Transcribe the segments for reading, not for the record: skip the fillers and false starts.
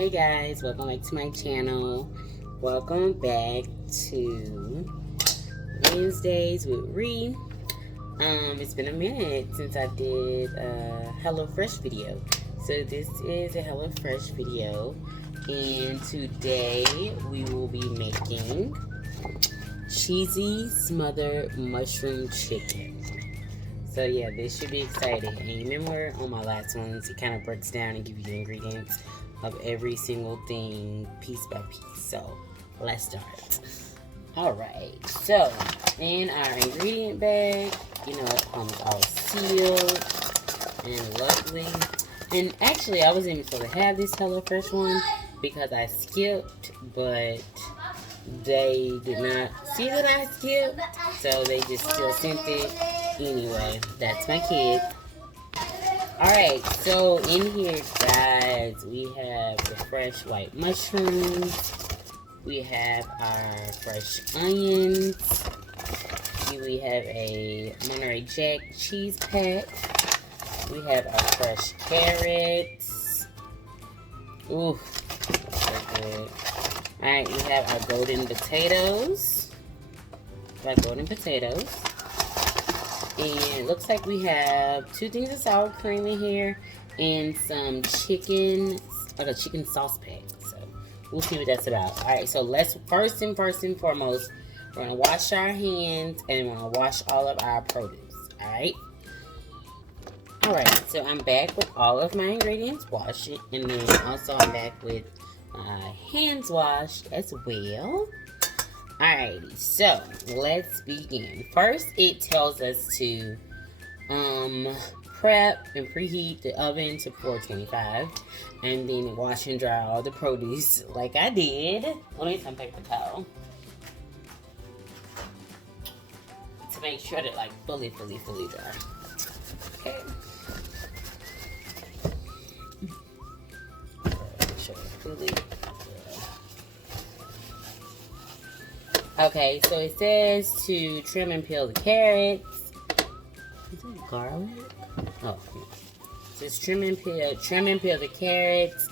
Hey guys, welcome back to my channel. Welcome back to Wednesdays with Ree. It's been a minute since I did a HelloFresh video. So this is a HelloFresh video, and today we will be making cheesy smothered mushroom chicken. So yeah, this should be exciting. And you remember on my last ones, it kind of breaks down and gives you the ingredients of every single thing piece by piece. So let's start. Alright, so in our ingredient bag, you know, it comes all sealed and lovely. And actually, I wasn't even supposed to have this HelloFresh one because I skipped, but they did not see that I skipped, so they just still sent it. Anyway, that's my kid. Alright, so in here, guys, we have the fresh white mushrooms. We have our fresh onions. We have a Monterey Jack cheese pack. We have our fresh carrots. Ooh, so good. Alright, we have our golden potatoes. And it looks like we have 2 things of sour cream in here and some chicken, like a chicken sauce pack. So we'll see what that's about. Alright, so let's first and foremost, we're gonna wash our hands and we're gonna wash all of our produce. Alright. Alright, so I'm back with all of my ingredients washed, and then also I'm back with my hands washed as well. Alrighty, so let's begin. First, it tells us to prep and preheat the oven to 425, and then wash and dry all the produce like I did. Let me get some paper towel to make sure that like fully dry. Okay. Make sure it's fully dry. Okay, so it says to trim and peel the carrots. Is it garlic? Oh, it says trim and peel the carrots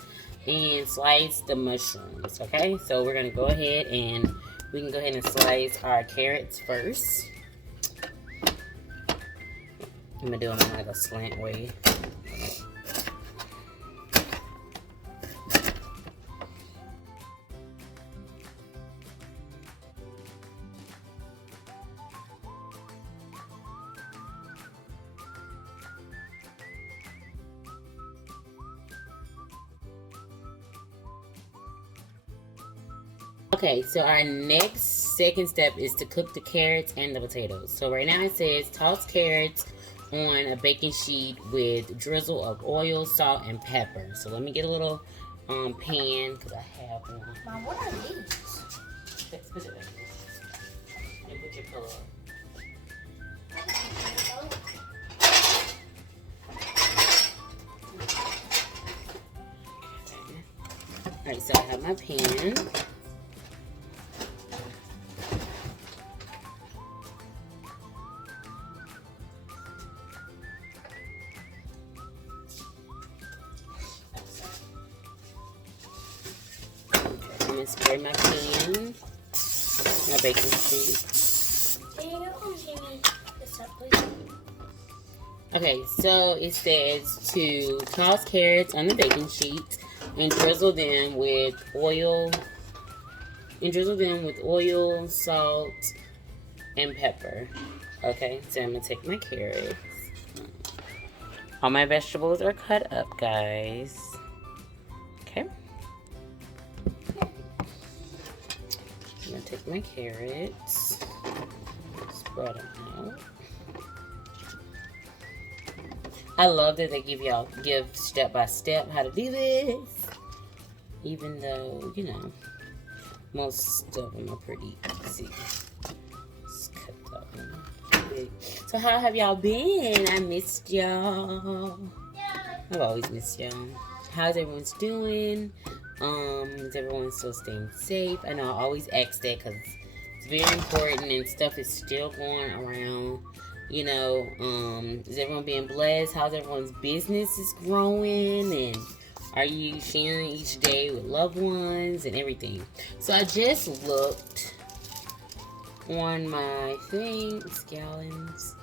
and slice the mushrooms. Okay, so we're gonna go ahead and we can go ahead and slice our carrots first. I'm gonna do them in like a slant way. Okay, so our second step is to cook the carrots and the potatoes. So right now it says toss carrots on a baking sheet with drizzle of oil, salt, and pepper. So let me get a little pan because I have one. Mom, what are these? Let's put it back here. And put your pillow up. Alright, so I have my pan. I'm going to spray my pan, my baking sheet. Can you give me this up, please? Okay, so it says to toss carrots on the baking sheet and drizzle them with oil. Salt, and pepper. Okay, so I'm gonna take my carrots. All my vegetables are cut up, guys. Okay. I'm gonna take my carrots, spread them out. I love that they give step by step how to do this. Even though, you know, most of them are pretty easy. Just cut that one. So how have y'all been? I missed y'all. I've always missed y'all. How's everyone's doing? Is everyone still staying safe? I know I always ask that because it's very important and stuff is still going around. You know, is everyone being blessed? How's everyone's business is growing? And are you sharing each day with loved ones and everything? So I just looked on my things, gallons.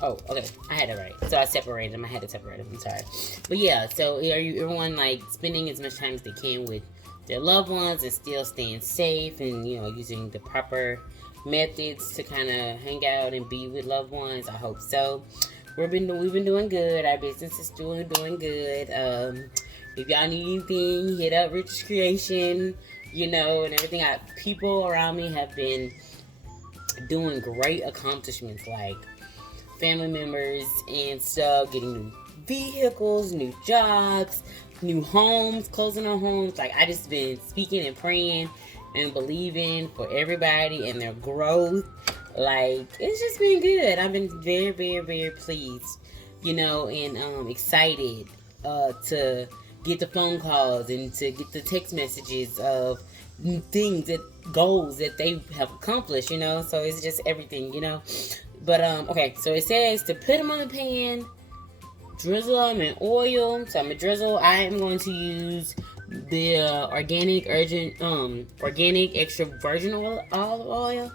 Oh, okay. I had it right. So I separated them. I had to separate them. I'm sorry. But yeah, so are you everyone like spending as much time as they can with their loved ones and still staying safe and, you know, using the proper methods to kind of hang out and be with loved ones? I hope so. We've been doing good. Our business is doing good. If y'all need anything, hit up Rich Creation, you know, and everything. People around me have been doing great accomplishments, like family members and stuff, getting new vehicles, new jobs, new homes, closing on homes. Like, I just been speaking and praying and believing for everybody and their growth. Like, it's just been good. I've been very, very, very pleased, you know, and excited to get the phone calls and to get the text messages of things, goals that they have accomplished, you know. So it's just everything, you know. But okay, so it says to put them on the pan, drizzle them in oil. So I'm gonna drizzle. I am going to use the organic extra virgin olive oil.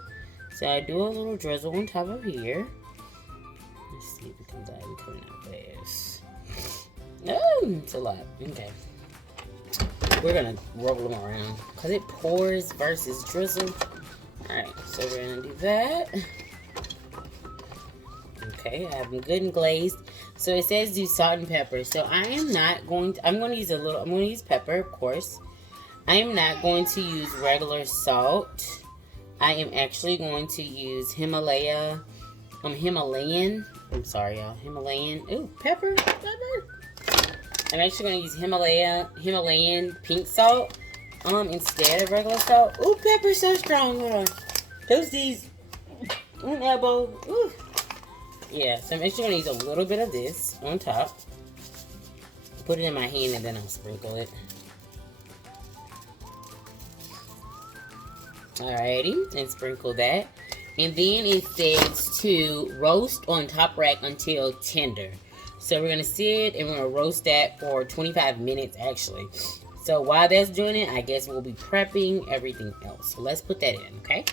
So I do a little drizzle on top of here. Let's see if it comes out. It's coming out fast. Oh, it's a lot. Okay. We're gonna roll them around because it pours versus drizzle. Alright, so we're gonna do that. Okay, I have them good and glazed. So it says do salt and pepper. So I'm going to use pepper, of course. I am not going to use regular salt. I am actually going to use Himalayan. I'm sorry, y'all. Himalayan. Ooh, pepper. I'm actually going to use Himalayan pink salt instead of regular salt. Ooh, pepper's so strong. Hold on. Toasties. Ooh, elbow. Ooh. Yeah, so I'm actually going to use a little bit of this on top. Put it in my hand and then I'll sprinkle it. Alrighty, and sprinkle that. And then it says to roast on top rack until tender. So we're going to sit and we're going to roast that for 25 minutes actually. So while that's doing it, I guess we'll be prepping everything else. So let's put that in, okay?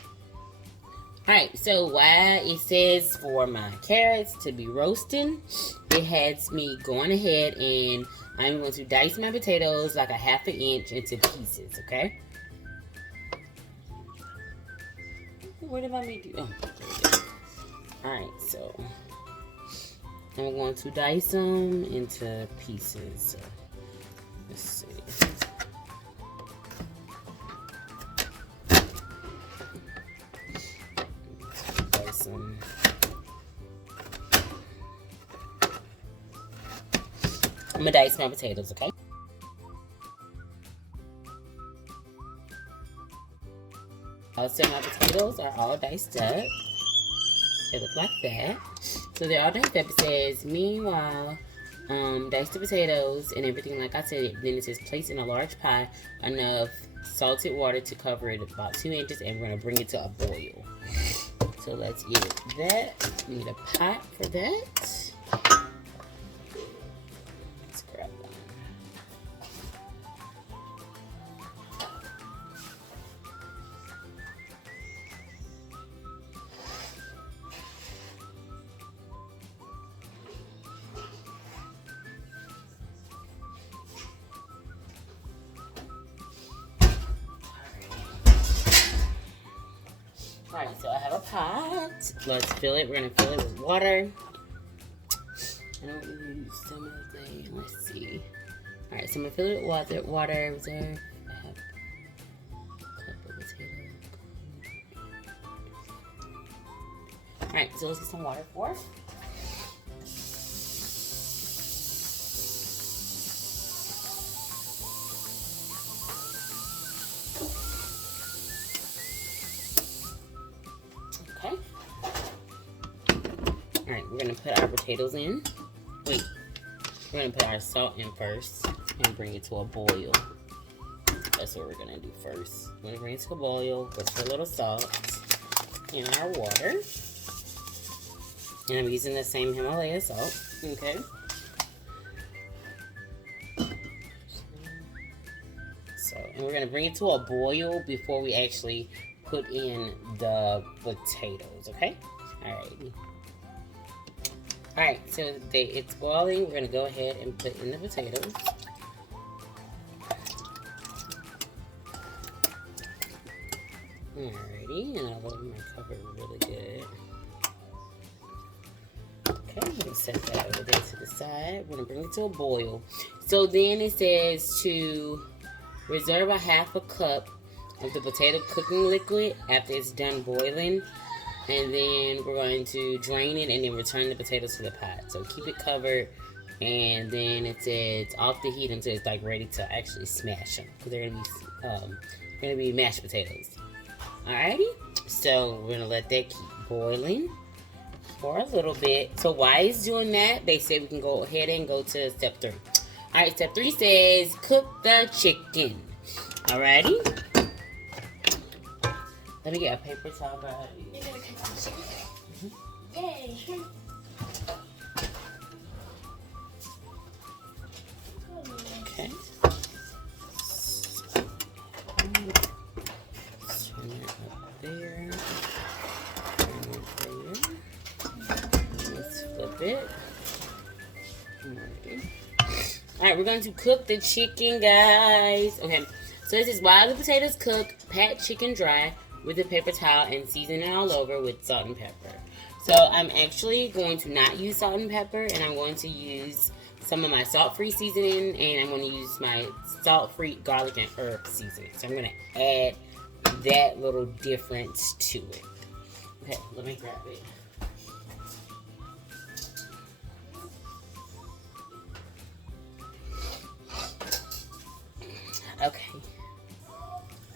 Alright, so while it says for my carrots to be roasting, it has me going ahead and I'm going to dice my potatoes like a 1/2 inch into pieces, okay? What did I make do? Oh, alright, so I'm going to dice them into pieces. So let's see. Dice them. I'm gonna dice my potatoes, okay? So my potatoes are all diced up. They look like that. So they're all diced up. It says, meanwhile, dice the potatoes and everything like I said. Then it says, place in a large pot enough salted water to cover it about 2 inches, and we're gonna bring it to a boil. So let's get that. We need a pot for that. Let's grab one. Alright, so I have a pot. Let's fill it. We're going to fill it with water. I don't use some of the, let's see. Alright, so I'm going to fill it with water. Reserve. I have a cup of potato. Alright, so let's get some water for us. Okay. Alright, we're going to put our potatoes in. Wait. We're going to put our salt in first and bring it to a boil. That's what we're going to do first. We're going to bring it to a boil, put a little salt in our water. And I'm using the same Himalaya salt. Okay. So, and we're gonna bring it to a boil before we actually put in the potatoes, okay? Alrighty. Alright, so it's boiling. We're gonna go ahead and put in the potatoes. Alrighty, and I'll let my cover really good. Okay, I'm gonna set that over there to the side. We're gonna bring it to a boil. So then it says to reserve a half a cup of the potato cooking liquid after it's done boiling. And then we're going to drain it and then return the potatoes to the pot. So keep it covered. And then it says off the heat until it's like ready to actually smash them. Because they're gonna be mashed potatoes. Alrighty, so we're gonna let that keep boiling for a little bit. So while it's doing that, they said we can go ahead and go to step 3. Alright, step 3 says cook the chicken. Alrighty. Let me get a paper towel. You're gonna cook the chicken? Yay! Okay. Turn it up there. Turn it there. Let's flip it. Alright, we're going to cook the chicken, guys. Okay, so this is while the potatoes cook, pat chicken dry with a paper towel and season it all over with salt and pepper. So I'm actually going to not use salt and pepper, and I'm going to use some of my salt-free seasoning, and I'm going to use my salt-free garlic and herb seasoning. So I'm going to add that little difference to it. Okay, let me grab it.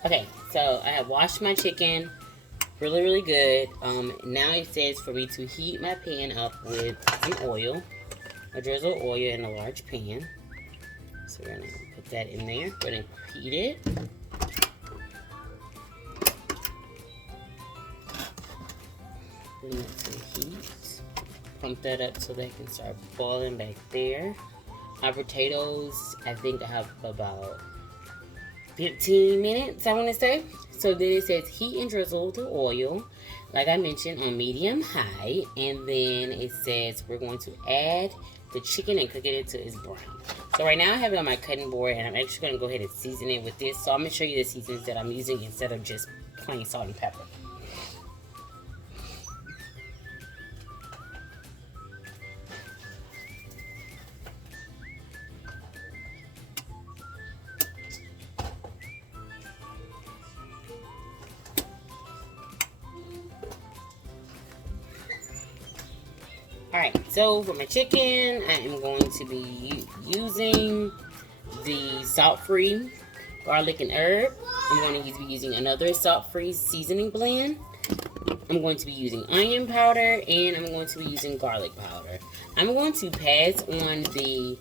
Okay, so I have washed my chicken really good. Now it says for me to heat my pan up with some oil, a drizzle of oil in a large pan. So we're gonna put that in there. We're gonna heat it. Bring it to the heat. Pump that up so they can start boiling back there. My potatoes, I think I have about 15 minutes, I want to say. So then it says heat and drizzle the oil, like I mentioned, on medium high. And then it says we're going to add the chicken and cook it until it's brown. So right now I have it on my cutting board, and I'm actually going to go ahead and season it with this. So I'm going to show you the seasons that I'm using instead of just plain salt and pepper. Alright, so for my chicken, I am going to be using the salt-free garlic and herb. I'm going to be using another salt-free seasoning blend. I'm going to be using onion powder, and I'm going to be using garlic powder. I'm going to pass on the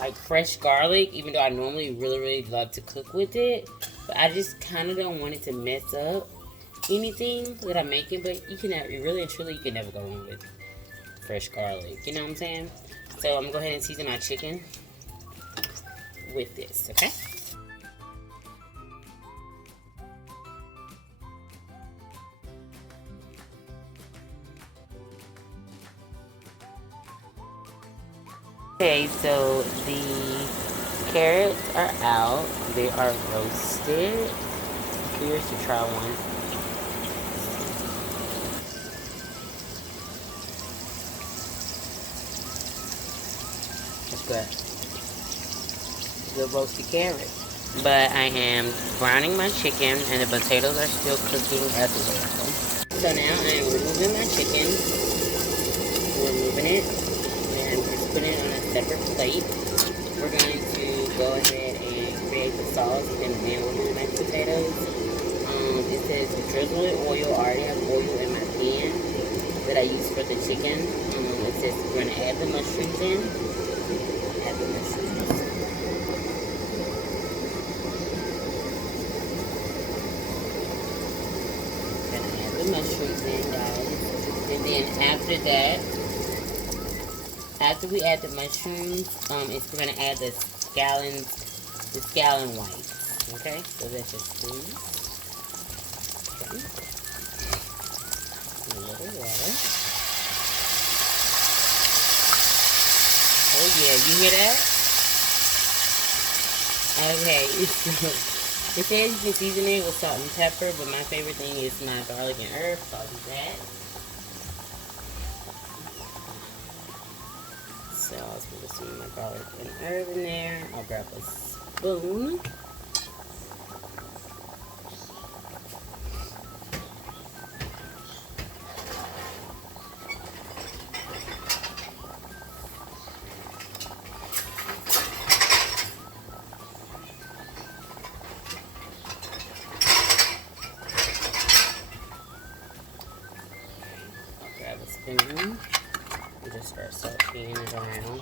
like fresh garlic, even though I normally really love to cook with it. But I just kind of don't want it to mess up anything that I'm making. But you can really and truly, you can never go wrong with fresh garlic, you know what I'm saying? So I'm gonna go ahead and season my chicken with this, okay? Okay, so the carrots are out. They are roasted. I'm curious to try one. Good roasted carrot. But I am browning my chicken, and the potatoes are still cooking as well. So now I am removing my chicken. Removing it, and just putting it on a separate plate. We're going to go ahead and create the sauce, and then we'll do the mashed potatoes. It says drizzle with oil. I already have oil in my pan that I use for the chicken. It says we're going to add the mushrooms in. Add the mushrooms. Gonna add the mushrooms in, guys. And then after that, after we add the mushrooms, we're gonna add the scallions the scallion whites. Okay, so that's just 2. Okay. A little water. Oh yeah, you hear that? Okay, it says you can season it with salt and pepper, but my favorite thing is my garlic and herb, so I'll do that. So I'll put some of my garlic and herb in there. I'll grab a spoon. Grab a spoon and just start sauteing it around.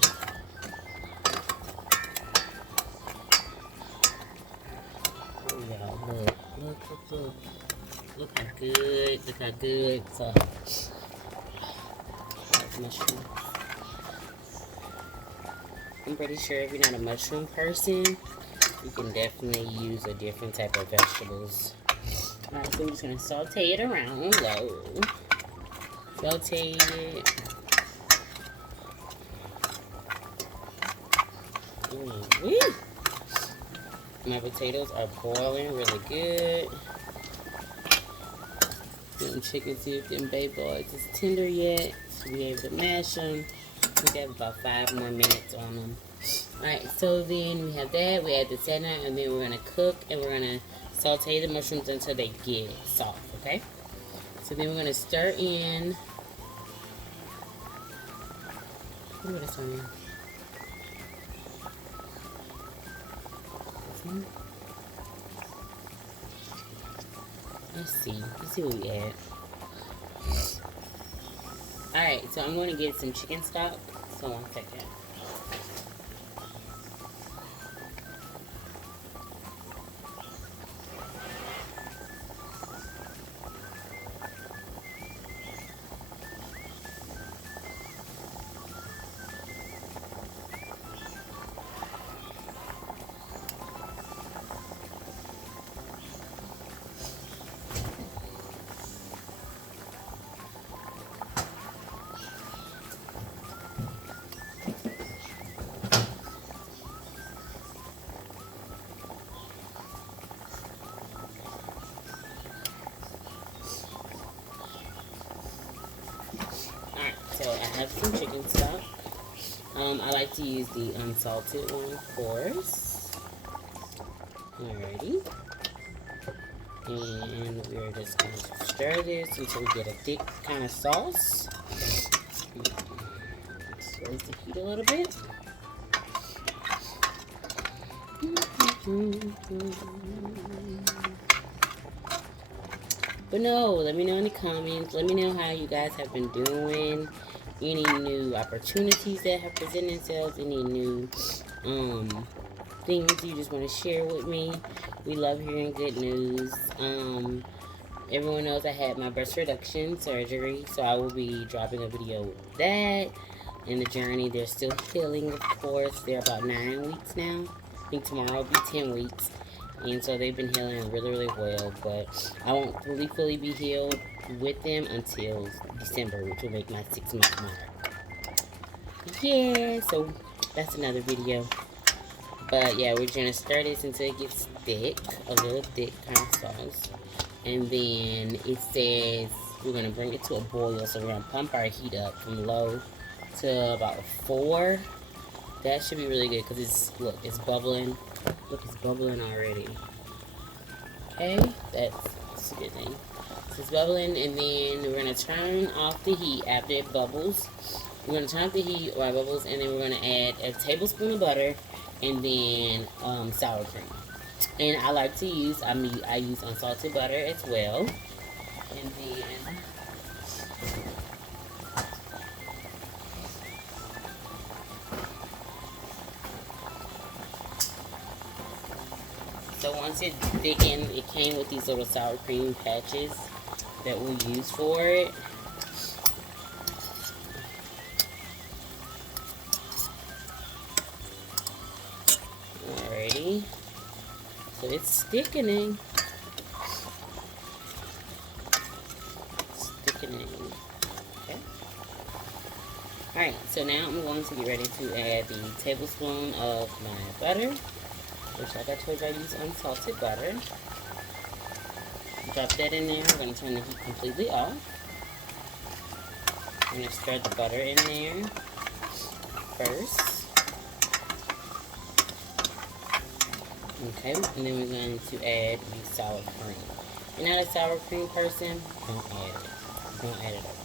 Oh y'all, look. Look how good. So, that's mushroom. I'm pretty sure if you're not a mushroom person, you can definitely use a different type of vegetables. Alright, so I'm just gonna saute it around low. Saute it. My potatoes are boiling really good. Them chicken, see if them baby boys is tender yet. So we able to mash them. We have about 5 more minutes on them. Alright, so then we have that. We add the center, and then we're gonna cook, and we're gonna saute the mushrooms until they get soft. Okay. So then we're gonna stir in. What is this on? Let's see what we add. Alright, so I'm going to get some chicken stock. So 1 second. So I have some chicken stock. I like to use the unsalted one, of course. Alrighty. And we're just going to stir this until we get a thick kind of sauce. Let's raise the heat a little bit. But no, let me know in the comments. Let me know how you guys have been doing. Any new opportunities that have presented themselves. Any new things you just want to share with me. We love hearing good news. Everyone knows I had my breast reduction surgery. So I will be dropping a video with that. In the journey, they're still healing, of course. They're about 9 weeks now. I think tomorrow will be 10 weeks. And so they've been healing really, really well. But I won't fully be healed with them until December, which will make my 6-month mark. Yeah, so that's another video. But yeah, we're gonna stir this until it gets thick, a little thick kind of sauce. And then it says we're gonna bring it to a boil. So we're gonna pump our heat up from low to about 4. That should be really good because it's bubbling. Look, it's bubbling already. Okay, that's a good thing. So it's bubbling, and then we're gonna turn off the heat after it bubbles. We're gonna turn off the heat while it bubbles, and then we're gonna add a tablespoon of butter, and then sour cream. And I like to use, I use unsalted butter as well. And then so once it's thickened, it came with these little sour cream patches that we'll use for it. Alrighty. So it's thickening. Okay. Alright, so now I'm going to get ready to add the tablespoon of my butter, which, like I told you, I use unsalted butter. Drop that in there. I'm going to turn the heat completely off. I'm going to stir the butter in there first. Okay, and then we're going to add the sour cream. If you're not a sour cream person, don't add it. Don't add it up.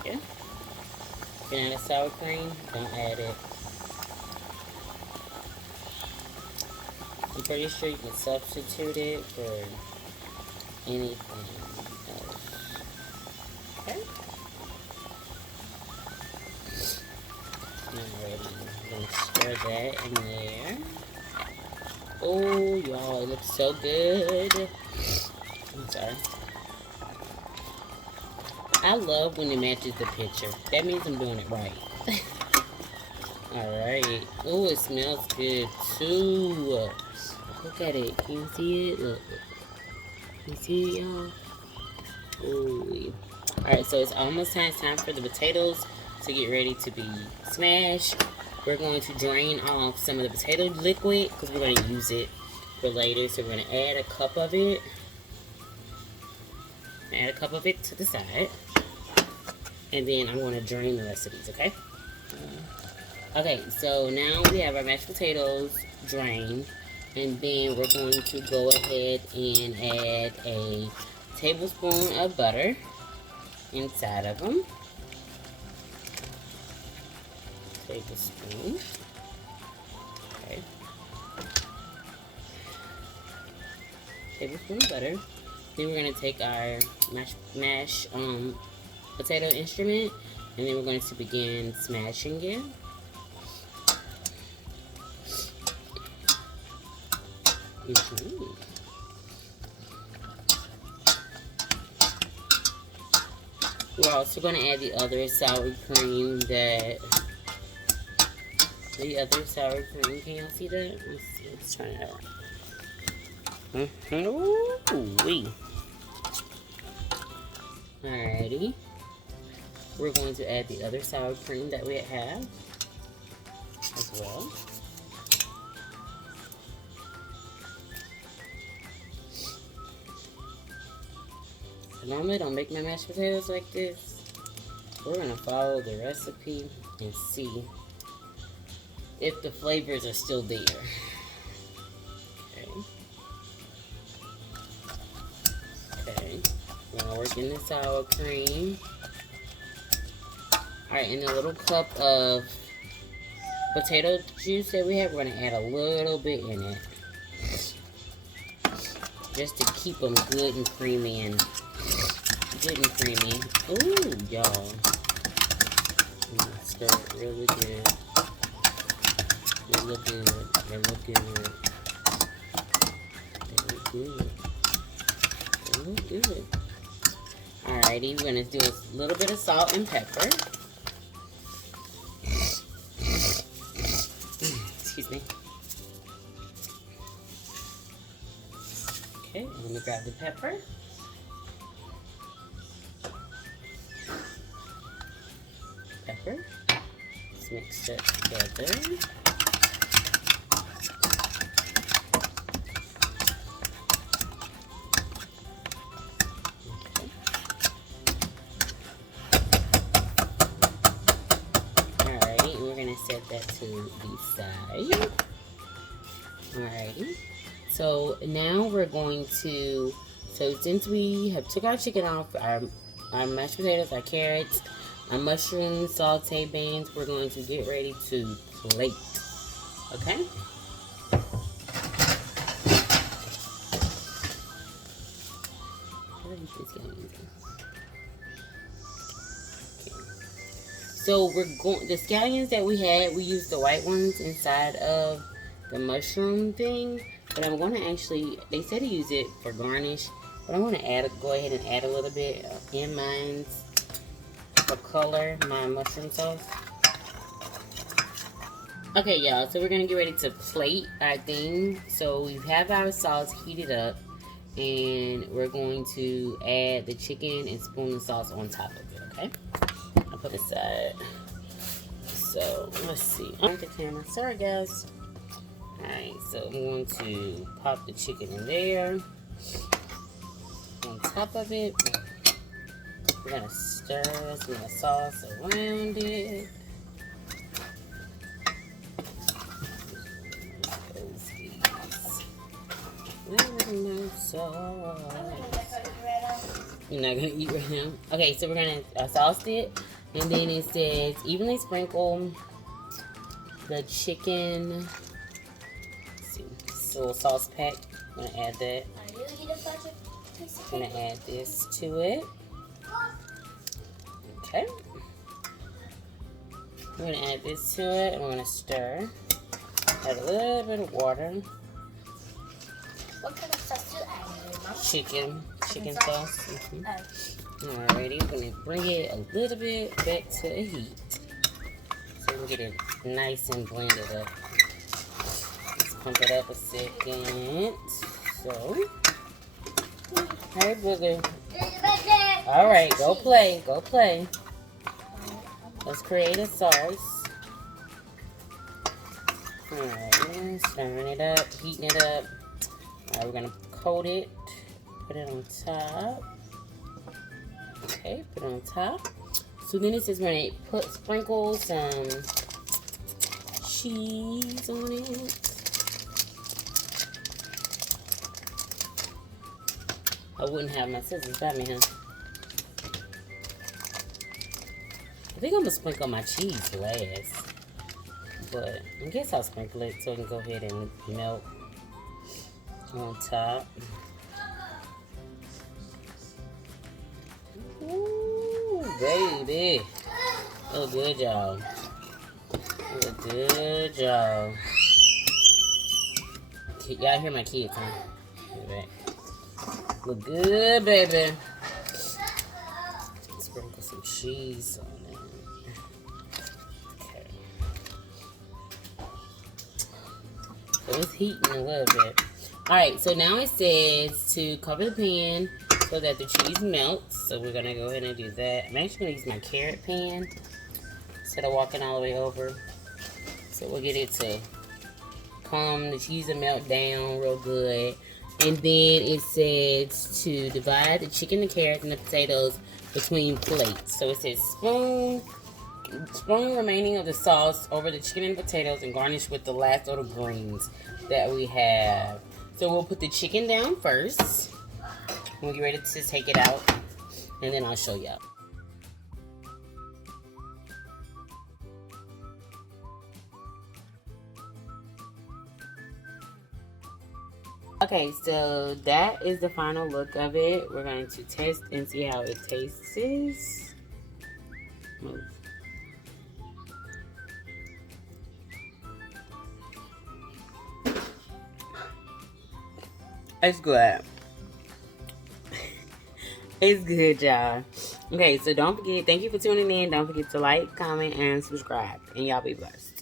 Okay. If you're not a sour cream, don't add it. I'm pretty sure you can substitute it for anything else. Okay. Alrighty, I'm gonna stir that in there. Oh, y'all, it looks so good. I'm sorry. I love when it matches the picture. That means I'm doing it right. Alright. Oh, it smells good too. Look at it. Can you see it? Look. Can you see it, y'all? Ooh. Alright, so it's almost time for the potatoes to get ready to be smashed. We're going to drain off some of the potato liquid because we're going to use it for later. So we're going to add a cup of it. Add a cup of it to the side. And then I'm going to drain the rest of these, okay? Okay, so now we have our mashed potatoes drained. And then we're going to go ahead and add a tablespoon of butter inside of them. Tablespoon. Okay. Tablespoon of butter. Then we're going to take our mash potato instrument, and then we're going to begin smashing it. We're also going to add the other sour cream can y'all see that? Let's turn it out. Ooh-wee. Alrighty. We're going to add the other sour cream that we have as well. Normally, I don't make my mashed potatoes like this. We're going to follow the recipe and see if the flavors are still there. Okay. Now we're getting the sour cream. Alright, and a little cup of potato juice that we have, we're going to add a little bit in it. Just to keep them good and creamy and Ooh, y'all. Stir it really good. They look good. They look good. They look good. They look good. Alrighty, we're going to do a little bit of salt and pepper. Excuse me. Okay, let me grab the pepper. Let's mix it together. Alrighty, and we're going to set that to the side. Alrighty. So now we're going to, since we have took our chicken off, our mashed potatoes, our carrots, our mushroom saute beans, we're going to get ready to plate. Okay? So the scallions that we had, we used the white ones inside of the mushroom thing. But I'm going to actually, they said to use it for garnish. But I'm going to go ahead and add a little bit in mine for color, my mushroom sauce. Okay, y'all, so we're gonna get ready to plate our thing. So we have our sauce heated up, and we're going to add the chicken and spoon the sauce on top of it, okay? I'll put it aside. So, let's see. On the camera. Sorry, guys. Alright, so I'm going to pop the chicken in there. On top of it, we're gonna stir some of the sauce around it. You're not gonna eat right now? Okay, so we're gonna sauce it, and then it says evenly sprinkle the chicken. Let's see, this little sauce pack. I'm gonna add that. I'm gonna add this to it. Okay. We're gonna add this to it, and we're gonna stir. Add a little bit of water. What kind of sauce do you add, Mom? Chicken sauce. Alrighty, we're gonna bring it a little bit back to the heat so we can get it nice and blended up. Let's pump it up a second. So, hey, booger. Alright, go play. Go play. Let's create a sauce. Alright, stirring it up, heating it up. Alright, we're gonna coat it, put it on top. Okay, put it on top. So then it says we're gonna sprinkle some cheese on it. I wouldn't have my scissors by me, huh? I think I'm gonna sprinkle my cheese last. But I guess I'll sprinkle it so it can go ahead and melt on top. Ooh, baby. Look good, y'all. Look good, y'all. Y'all hear my kids, huh? Look good, baby. Sprinkle some cheese on it. Okay. So it's heating a little bit. Alright, so now it says to cover the pan so that the cheese melts. So we're going to go ahead and do that. I'm actually going to use my carrot pan instead of walking all the way over. So we'll get it to calm the cheese and melt down real good. And then it says to divide the chicken, the carrots, and the potatoes between plates. So it says spoon remaining of the sauce over the chicken and potatoes and garnish with the last of the greens that we have. So we'll put the chicken down first. We'll get ready to take it out, and then I'll show y'all. Okay, so that is the final look of it. We're going to test and see how it tastes. Move. It's good. It's good, y'all. Okay, so don't forget, thank you for tuning in. Don't forget to like, comment, and subscribe. And y'all be blessed.